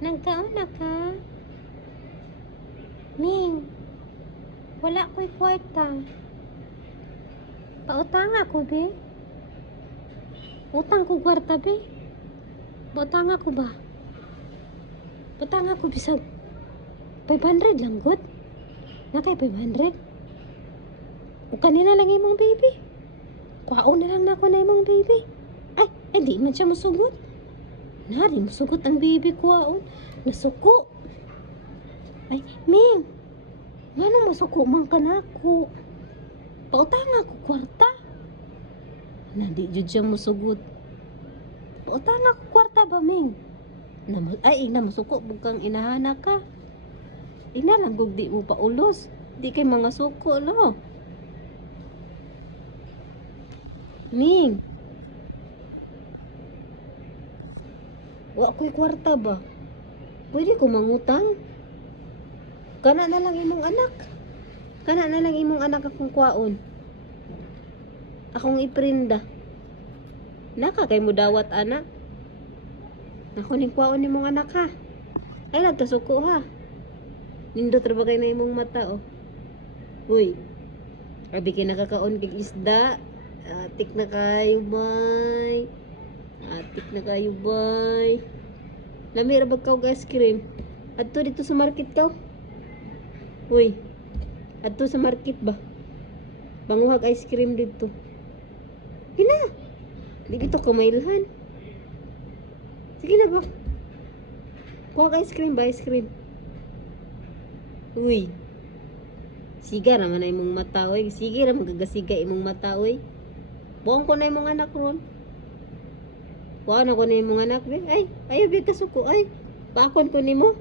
Nagkaon na ka? Ming, wala ko'y kwarta. Pautang ako, be. Utang ko kwarta, be. Pautang ako ba? Pautang ako bisag 500 lang, good? Nakay 500? O kanina lang imong baby. Kwaon na lang na ako na imong baby. Ay, di man siya masugot. Nari, masugot ang baby kwaon. Nasuko. Ay, Ming, ngano masuko man ka na ako? Pautang ako kwarta. Di jud siya masugot. Pautang ako kwarta ba, Ming? Ina masuko bukang inahana ka. Ina lang gug di mo paulos. Di kay mga suko, no? Ming, wa ko'y kwarta ba? Pwede ko mangutang? Kana na lang imong anak. Kana na lang imong anak akong kwaon. Akong iprinda. Naka kay mo dawat anak. Ako ning kwaon nimong anak ha. Ay nagkasuko ha. Nindot ra ba kay na imong mata oh. Uy. Abi kay nakakaon kig isda. Atik na kayo bay. Atik na kayo bay. Lami ra ba kaw ice cream? Adto dito sa market kaw. Uy. Adto sa market ba? Banguhag ice cream dito. Hina. Di dito kumailhan. Sige na ba? Kuha ice cream ba? Ice cream. Uy. Siga naman na imong mata, oy. Sige na magagasiga imong mata, oy. Buong ko na imong anak ron. Kuha na ko na imong anak, be. Ay, ayaw be kasuko, ay. Pakon ko nimo.